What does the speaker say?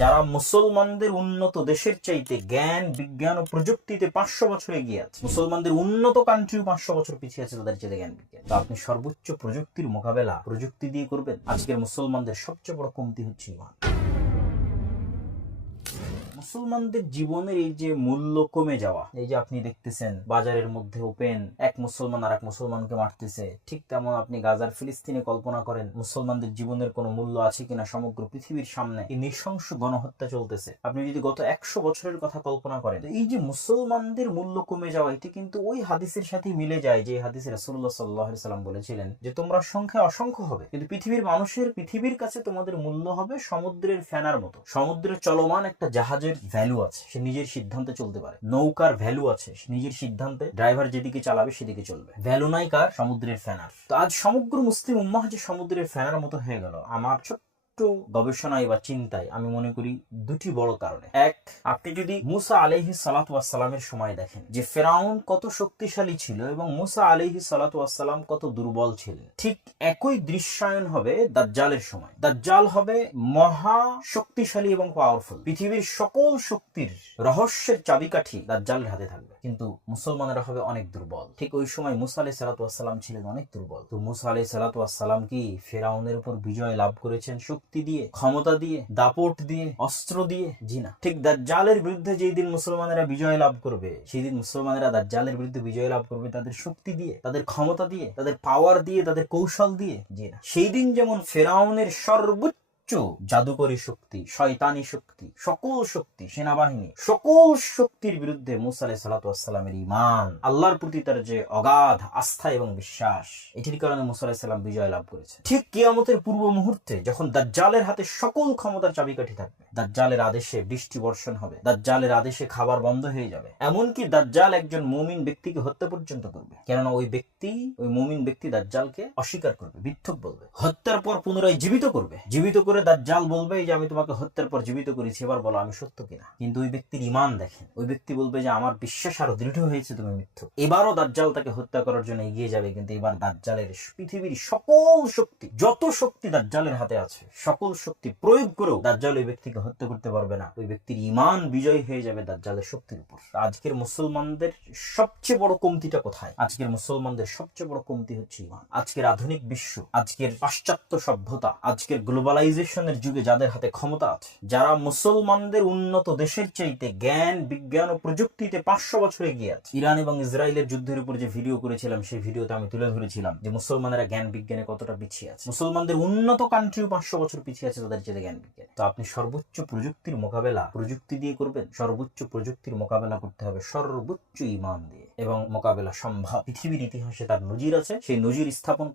যারা মুসলমানদের উন্নত দেশের চাইতে জ্ঞান বিজ্ঞান ও প্রযুক্তিতে 500 বছর এগিয়ে আছে, মুসলমানদের উন্নত কান্ট্রি 500 বছর পিছিয়ে আছে তাদের চাইতে জ্ঞান বিজ্ঞান, তো আপনি সর্বোচ্চ প্রযুক্তির মোকাবেলা প্রযুক্তি দিয়ে করবেন? আজকের মুসলমানদের সবচেয়ে বড় কমতি হচ্ছে ইমান। মুসলমানদের জীবনের এই যে মূল্য কমে যাওয়া, এই যে আপনি দেখতেছেন বাজারের মধ্যে ওপেন এক মুসলমান আর এক মুসলমানকে মারতেছে, ঠিক তেমন আপনি গাজার ফিলিস্তিনে কল্পনা করেন মুসলমানদের জীবনের কোনো মূল্য আছে কিনা। সমগ্র পৃথিবীর সামনে এই নৃশংস গণহত্যা চলতেছে। আপনি যদি গত 100 বছরের কথা কল্পনা করেন, এই যে মুসলমানদের মূল্য কমে যাওয়া, এটি কিন্তু ওই হাদিসের সাথে মিলে যায় যে হাদিসে রাসূলুল্লাহ সাল্লাল্লাহু আলাইহি সাল্লাম বলেছিলেন যে তোমরা সংখ্যায় অসংখ্য হবে, কিন্তু পৃথিবীর কাছে তোমাদের মূল্য হবে সমুদ্রের ফেনার মতো। সমুদ্রে চলমান একটা জাহাজের ভ্যালু আছে, সে নিজের সিদ্ধান্তে চলতে পারে। নৌকার ভ্যালু আছে, নিজের সিদ্ধান্তে ড্রাইভার যেদিকে চালাবে সেদিকে চলবে। ভ্যালু নাই কার? সমুদ্রের ফেনার। তো আজ সমগ্র মুসলিম উম্মাহ যে সমুদ্রের ফেনার মতো হয়ে গেল, আমার গবেষণায় বা চিন্তায় আমি মনে করি দুটি বড় কারণে। এক, আপনি যদি মুসা আলাইহিস সালাতু ওয়াস সালামের সময় দেখেন যে ফেরাউন কত শক্তিশালী ছিল এবং মুসা আলাইহিস সালাতু ওয়াস সালাম কত দুর্বল ছিলেন, ঠিক একই দৃশ্যায়ন হবে দাজ্জালের সময়। দাজ্জাল হবে মহা শক্তিশালী এবং পাওয়ারফুল। পৃথিবীর সকল শক্তির রহস্যের চাবিকাঠি দাজ্জালের হাতে থাকবে, কিন্তু মুসলমানেরা হবে অনেক দুর্বল। ঠিক ওই সময় মুসা আলাইহিস সালাতু ওয়াস সালাম ছিলেন অনেক দুর্বল। তো মুসা আলাইহিস সালাতু ওয়াস সালাম কি ফেরাউনের উপর বিজয় লাভ করেছেন শক্তি দিয়ে, ক্ষমতা দিয়ে, দাপট দিয়ে, অস্ত্র দিয়ে? জি না। ঠিক দাজ্জালের বিরুদ্ধে যেই দিন মুসলমানেরা বিজয় লাভ করবে, সেই দিন মুসলমানেরা দাজ্জালের বিরুদ্ধে বিজয় লাভ করবে তাদের শক্তি দিয়ে, তাদের ক্ষমতা দিয়ে, তাদের পাওয়ার দিয়ে, তাদের কৌশল দিয়ে? জি না। সেই দিন যেমন ফেরাউনের সর্বোচ্চ জাদুকরী শক্তি, শয়তানি শক্তি, সকল শক্তি, সেনাবাহিনী, সকল শক্তির বিরুদ্ধে মুসা আলাইহিস সালাতু ওয়াস সালামের ঈমান, আল্লাহর প্রতি তার যে অগাধ আস্থা এবং বিশ্বাস, এটির কারণে মুসা আলাইহিস সালাম বিজয় লাভ করেছে। ঠিক কিয়ামতের পূর্ব মুহূর্তে যখন দাজ্জালের হাতে সকল ক্ষমতার চাবিকাঠি থাকবে, দাজ্জালের আদেশে বৃষ্টি বর্ষণ হবে, দাজ্জালের আদেশে খাবার বন্ধ হয়ে যাবে, এমনকি দাজ্জাল একজন মুমিন ব্যক্তিকে হত্যা পর্যন্ত করবে। কেননা ওই মুমিন ব্যক্তি দাজ্জালকে অস্বীকার করবে, মিথ্যুক বলবে। হত্যার পর পুনরায় জীবিত করবে, জীবিত করে দাজ্জাল বলবে যে আমি তোমাকে হত্যার পর জীবিত করেছি, এবার বলো আমি সত্য কিনা। কিন্তু ওই ব্যক্তির ঈমান দেখেন, ওই ব্যক্তি বলবে যে আমার বিশ্বাস আরো দৃঢ় হয়েছে, তুমি মিথ্যুক। এবারও দাজ্জাল তাকে হত্যা করার জন্য এগিয়ে যাবে, কিন্তু এবার দাজ্জালের পৃথিবীর সকল শক্তি, যত শক্তি দাজ্জালের হাতে আছে, সকল শক্তি প্রয়োগ করেও দাজ্জাল ওই ব্যক্তিকে হত্যা করতে পারবে না। ওই ব্যক্তির ঈমান বিজয় হয়ে যাবে দাজ্জালের শক্তির উপর। আজকের মুসলমানদের সবচেয়ে বড় কমতিটা কোথায়? আজকের মুসলমানদের সবচেয়ে বড় কমতি হচ্ছে ঈমান। আজকের আধুনিক বিশ্ব, আজকের পাশ্চাত্য সভ্যতা, আজকের গ্লোবালাইজেশনের যুগে যাদের হাতে ক্ষমতা আছে, যারা মুসলমানদের উন্নত দেশের চাইতে জ্ঞান বিজ্ঞান ও প্রযুক্তিতে 500 বছর এগিয়ে আছে। ইরান এবং ইসরায়েলের যুদ্ধের উপর যে ভিডিও করেছিলাম, সেই ভিডিওতে আমি তুলে ধরেছিলাম যে মুসলমানেরা জ্ঞান বিজ্ঞানে কতটা পিছিয়ে আছে। মুসলমানদের উন্নত কান্ট্রি 500 বছর পিছিয়ে আছে তাদের চাইতে জ্ঞান বিজ্ঞানে। তো আপনি সর্বোচ্চ প্রযুক্তির মোকাবেলা প্রযুক্তি দিয়ে করবেন? সর্বোচ্চ প্রযুক্তির মোকাবেলা করতে হবে সর্বোচ্চ ঈমান দিয়ে, এবং মোকাবেলা সম্ভব। পৃথিবীর ইতিহাসে তার নজির আছে, সেই নজির স্থাপন